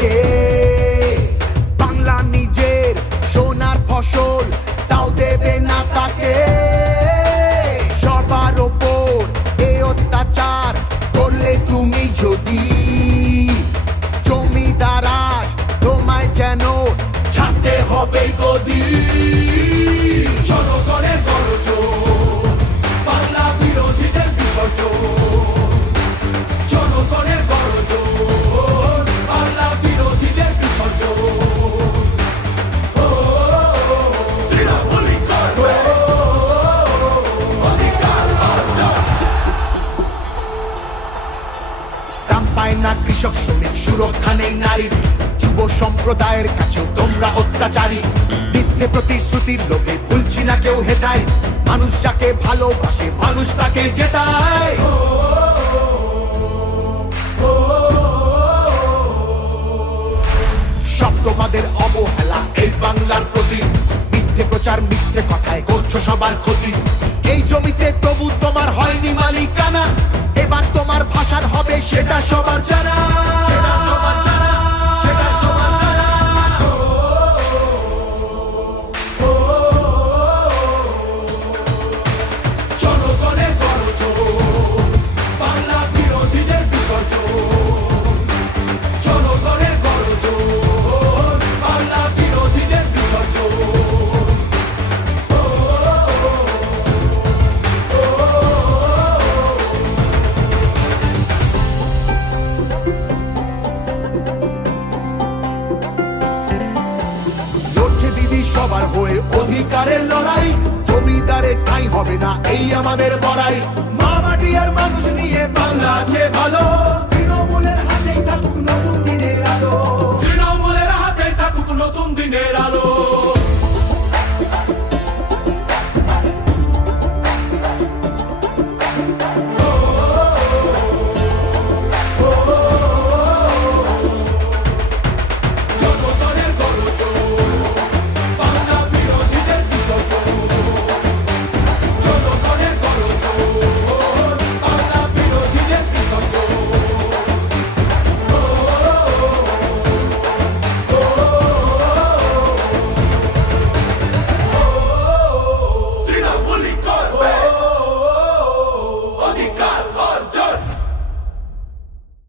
থাকে। বাংলা নিজের সোনার ফসল, তাও দেবে না তাকে। সবার ওপর এ অত্যাচার করলে তুমি যদি, জমিদার আজ তোমায় যেন ছাড়তে হবে গদি। জনগণের গর্জন, বাংলা বিরোধীদের বিসর্জন। জনগণের গর্জন, বাংলা বিরোধীদের বিসর্জন। দাম পায় না কৃষক শ্রমিক, সুরক্ষা নেই নারীর। যুব সম্প্রদায়ের কাছেও তোমরা অত্যাচারী। মিথ্যে প্রতিশ্রুতির লোভে ভুলছি না কেউ হেতায়। মানুষ যাকে ভালোবাসে মানুষ তাকে জেতায়। সব তোমাদের অবহেলা এই বাংলার প্রতি। মিথ্যে প্রচার মিথ্যে কথায় করছো সবার ক্ষতি। এই জমিতে তবু তোমার হয়নি মালিকানা। এবার তোমার ভাষার হবে সেটা সবার জানা। সেটা সবার জানা, সেটা সবার জানা। জনগণের গর্জন, বাংলা বিরোধীদের বিসর্জন। জনগণের গর্জন, বাংলা বিরোধীদের বিসর্জন। লড়ছে দিদি সবার হয়ে অধিকারের লড়াই। জমিদারের ঠাঁই হবে না এই আমাদের বড়াই। মা মাটি আর মানুষ নিয়ে বাংলা আছে ভালো। তৃণমূলের হাতেই থাকুক নতুন